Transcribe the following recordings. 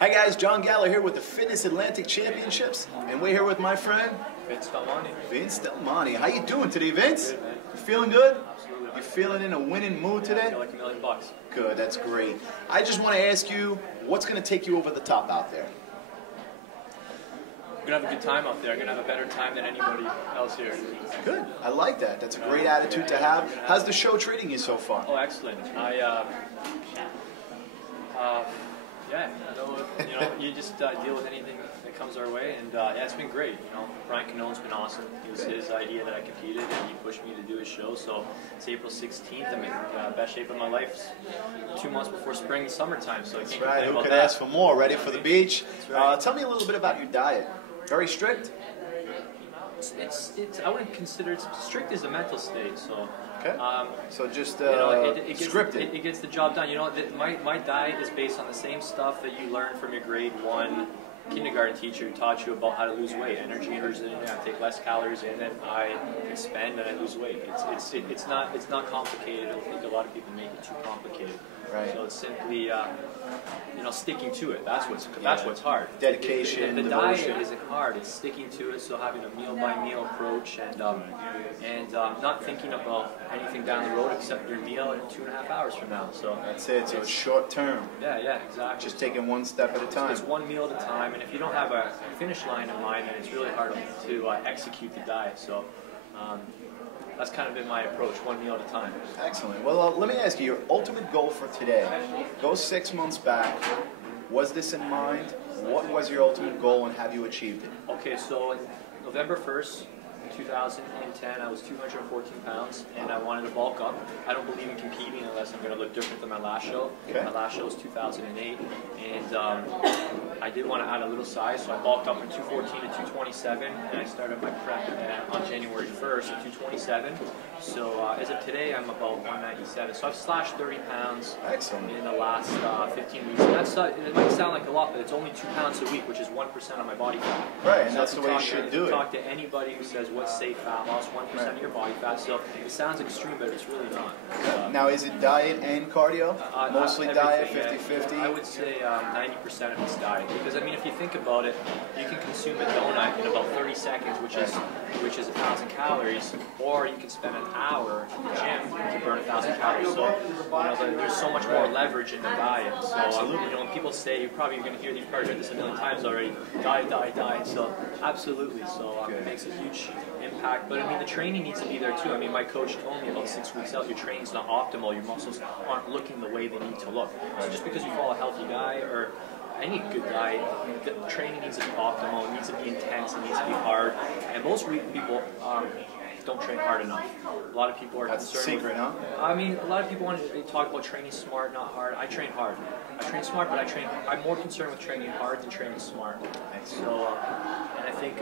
Hi guys, John Gallo here with the Fitness Atlantic Championships, and we're here with my friend Vince Delmonte. Vince Delmonte. How you doing today, Vince? Good, man. You feeling good? Absolutely. You feeling in a winning mood I today? feel like $1 million. Good, that's great. I just want to ask you, what's going to take you over the top out there? I'm gonna have a good time out there. I'm gonna have a better time than anybody else here. Good, I like that. That's a great attitude to have. How's the show treating you so far? Oh, excellent. You just deal with anything that comes our way, and yeah, it's been great. You know, Brian Canone's been awesome. It was his idea that I competed, and he pushed me to do his show. So it's April 16th. I'm in best shape of my life. 2 months before spring and summertime. So I can't Right, complain who about could that. ask for more? Ready for the beach? That's right. Tell me a little bit about your diet. Very strict? I wouldn't consider it strict as a mental state. So. Okay. So just it scripted. It gets the job done. You know, my diet is based on the same stuff that you learned from your grade 1 kindergarten teacher who taught you about how to lose weight. Energy enters in, I take less calories in it, I expand and I lose weight. It's not complicated. I think a lot of people make it too complicated. Right. So it's simply sticking to it. That's what's hard. Dedication, The devotion. diet isn't hard. It's sticking to it. So having a meal by meal approach and not thinking about anything down the road except your meal in 2.5 hours from now. So That's it. So it's short term. yeah, exactly. Just taking one step at a time. It's one meal at a time, and if you don't have a finish line in mind, then it's really hard to execute the diet. So that's kind of been my approach, one meal at a time. Excellent. Well, let me ask you, your ultimate goal for today. Go 6 months back. Was this in mind? What was your ultimate goal, and have you achieved it? Okay, so in November 1st, 2010, I was 214 pounds, and I wanted to bulk up. I don't believe in competing unless I'm going to look different than my last show. Okay. My last show was 2008, and I did want to add a little size, so I bulked up from 214 to 227, and I started my prep on January 1st at 227. So as of today, I'm about 197. So I've slashed 30 pounds Excellent. in the last 15 weeks. And it might sound like a lot, but it's only 2 pounds a week, which is 1% of my body fat. Right, and So that's if the way you talk- should do if it. you talk to anybody who says what's safe fat loss, 1% of your body fat. So it sounds extreme, but it's really not. Now, is it diet and cardio? Mostly diet, everything, 50-50? I would say 90% of it's diet. Because I mean, if you think about it, you can consume a donut in about 30 seconds, which is 1,000 calories, or you can spend an hour in the gym to burn 1,000 calories. So there's so much more leverage in the diet. So when people say, you're probably going to hear this a million times already, diet. So absolutely. So it makes a huge impact. But I mean, the training needs to be there too. I mean, my coach told me about 6 weeks out, your training's not optimal. Your muscles aren't looking the way they need to look. So just because you follow a healthy diet or any good diet, the training needs to be optimal, it needs to be intense, it needs to be hard. And most people don't train hard enough. A lot of people are That's the concerned secret, with, huh? I mean, a lot of people want to talk about training smart, not hard. I train hard. I train smart, but I'm more concerned with training hard than training smart. So, and I think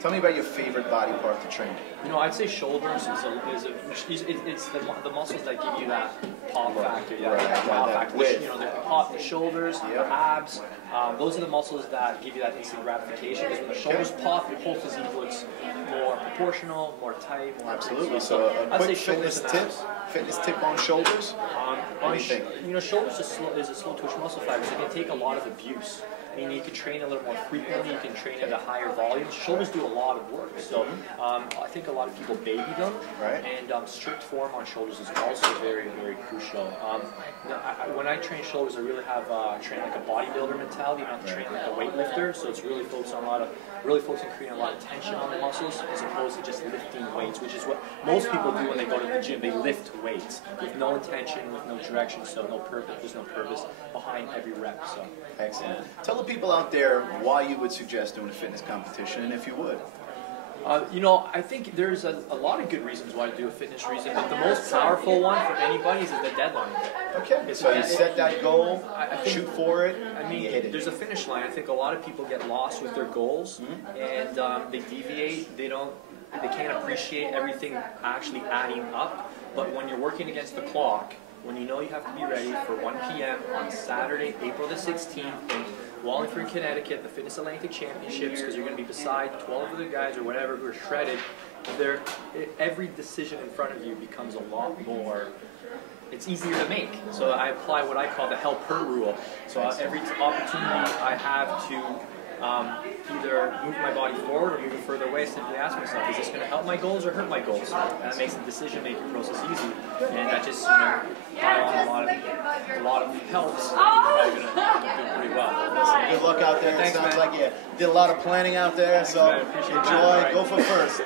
Tell me about your favorite body part to train. I'd say shoulders it's the muscles that give you that pop factor. Yeah, Right, that pop that factor. width. The pop, the shoulders, Yep. the abs. Those are the muscles that give you that instant gratification. Because when the shoulders pop, your whole physique looks more proportional, more tight, more. Absolutely. So a I'd quick say shoulders fitness tip on shoulders. What do you think? Shoulders is a slow twitch muscle fiber. So it can take a lot of abuse. I mean, you can train a little more frequently, you can train at a higher volume. Shoulders do a lot of work, so I think a lot of people baby them, Right. and strict form on shoulders is also very, very crucial. When I train shoulders, I really have train like a bodybuilder mentality, not train like a weightlifter, so it's really focused on creating a lot of tension on the muscles, as opposed to just lifting weights, which is what most people do when they go to the gym. They lift weights with no intention, with no direction, so no purpose. There's no purpose behind every rep. So. Excellent. Tell the people out there why you would suggest doing a fitness competition, and if you would. I think there's a lot of good reasons why to do a fitness reason, but the most powerful one for anybody is the deadline. Okay, so you set that goal, I think, shoot for it, I mean, you hit it. there's a finish line. I think a lot of people get lost with their goals, and they deviate. They can't appreciate everything actually adding up. But when you're working against the clock, when you know you have to be ready for 1 p.m. on Saturday, April the 16th, in Wallingford, Connecticut, the Fitness Atlantic Championships, because you're going to be beside 12 other guys or whatever who are shredded, every decision in front of you becomes a lot more it's easier to make. So I apply what I call the hell per rule. So every opportunity I have to either move my body forward or move it further away, simply ask myself, is this going to help my goals or hurt my goals? And that makes the decision-making process easy. And that just, pile on a lot of helps. You're probably going to do pretty well. Listen, good luck out there. Thanks, it sounds man. like you did a lot of planning out there, so Thanks, man. Appreciate enjoy. that. Go for first.